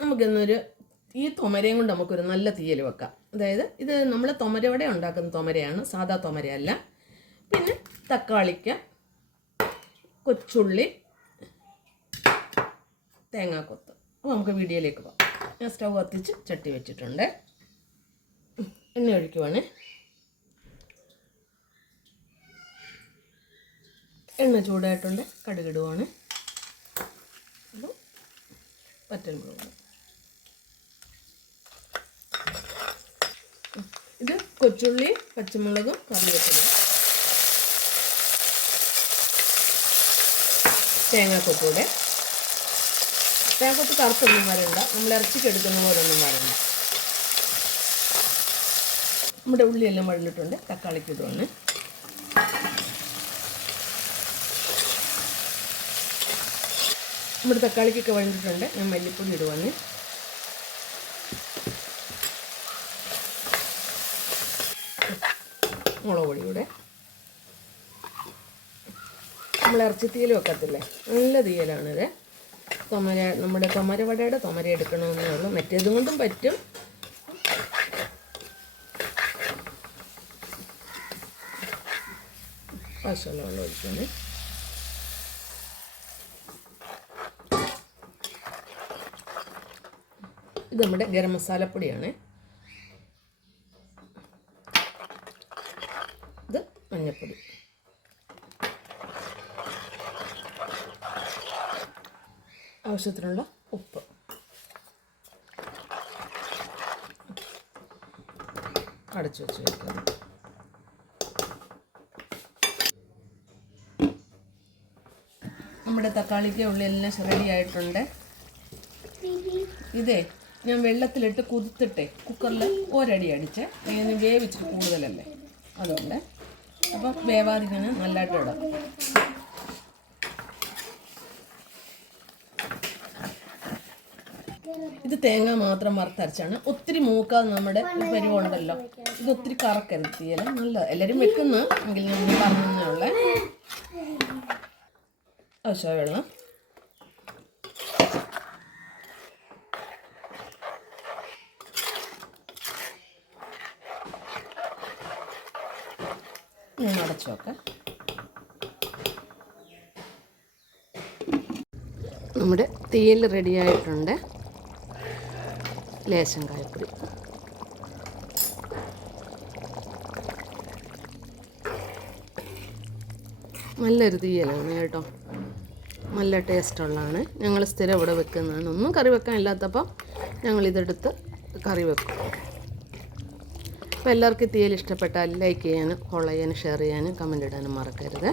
നമുക്കിന്നൊരു ഈ തൊമരയും കൊണ്ട് നമുക്കൊരു നല്ല തീയൽ വെക്കാം. അതായത് ഇത് നമ്മൾ തൊമരവട ഉണ്ടാക്കുന്ന തൊമരയാണ്, സാധാ തൊമരയല്ല. പിന്നെ തക്കാളിക്ക, കൊച്ചുള്ളി, തേങ്ങാക്കൊത്ത്. അപ്പോൾ നമുക്ക് വീഡിയോയിലേക്ക് പോകാം. ഞാൻ സ്റ്റൗ കത്തിച്ച് ചട്ടി വെച്ചിട്ടുണ്ട്. എണ്ണ ഒഴിക്കുവാണ്. എണ്ണ ചൂടായിട്ടുണ്ട്. കടുകിടുവാണ്. അപ്പോൾ വറ്റൽമുളക്. ഇത് കൊച്ചുള്ളി, പച്ചമുളകും കറിവേപ്പിലയും തേങ്ങാക്കൊത്തൂടെ. തേങ്ങാക്കൊത്ത് കറുത്തൊന്നും വരണ്ട, നമ്മൾ ഇറച്ചിക്കെടുക്കുന്ന പോലൊന്നും വരണ്ട. നമ്മുടെ ഉള്ളിയെല്ലാം വഴന്നിട്ടുണ്ട്. തക്കാളിക്ക് ഇടുവാണ്. നമ്മുടെ തക്കാളിക്കൊക്കെ വഴന്നിട്ടുണ്ട്. ഞാൻ മല്ലിപ്പൊടി ഇടുവാണ്. മുളക് പൊടി കൂടെ. നമ്മൾ ഇറച്ചി തീയൽ വെക്കത്തില്ലേ, നല്ല തീയലാണിത്. നമ്മുടെ തൊമരവടയുടെ തൊമര എടുക്കണമെന്നേ ഉള്ളൂ. മറ്റേതും കൊണ്ടും പറ്റും. ആവശ്യമുള്ള വെള്ളം ഒഴിക്കാണ്. ഇത് നമ്മുടെ ഗരം മസാലപ്പൊടിയാണ്. ഇത് മഞ്ഞൾപ്പൊടി. ആവശ്യത്തിനുള്ള ഉപ്പ്. അടച്ചു വെച്ച് വയ്ക്കാം. നമ്മുടെ തക്കാളിക്ക് ഉള്ളിലെല്ലാം റെഡി ആയിട്ടുണ്ട്. ഇതേ ഞാൻ വെള്ളത്തിലിട്ട് കുതിർത്തിട്ടേ കുക്കറിൽ ഒരടി അടിച്ച് ഇങ്ങനെ വേവിച്ചിട്ട് കൂടുതലല്ലേ, അതുകൊണ്ട് അപ്പം വേവാതിങ്ങനെ നല്ലതായിട്ട് ഇടാം. ഇത് തേങ്ങ മാത്രം വറുത്തരച്ചാണ്. ഒത്തിരി മൂക്കാതെ നമ്മുടെ പരിവുണ്ടല്ലോ. ഇത് ഒത്തിരി കറക്കരുത് തീയൽ. നല്ല എല്ലാവരും വെക്കുന്ന എങ്കിൽ ഞാൻ പറഞ്ഞുള്ള ആവശ്യ വെള്ളം. ഞാൻ അടച്ചു വെക്കാം. നമ്മുടെ തീയൽ റെഡിയായിട്ടുണ്ട്. ലേശം കായപ്പൊടി. നല്ലൊരു തീയലാണ് കേട്ടോ, നല്ല ടേസ്റ്റുള്ളതാണ്. ഞങ്ങൾ സ്ഥിരം ഇവിടെ വെക്കുന്നതാണ്. ഒന്നും കറി വെക്കാൻ ഇല്ലാത്തപ്പോൾ ഞങ്ങളിതെടുത്ത് കറി വെക്കും. അപ്പോൾ എല്ലാവർക്കും തീയൽ ഇഷ്ടപ്പെട്ടാൽ ലൈക്ക് ചെയ്യാനും ഫോളോ ചെയ്യാനും ഷെയർ ചെയ്യാനും കമൻ്റ് ഇടാനും മറക്കരുത്.